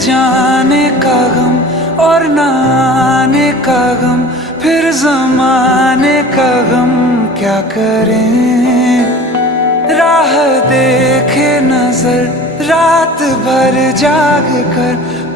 जाने का गम और न आने का गम, फिर जमाने का गम क्या करें। राह देखे नजर रात भर जाग कर,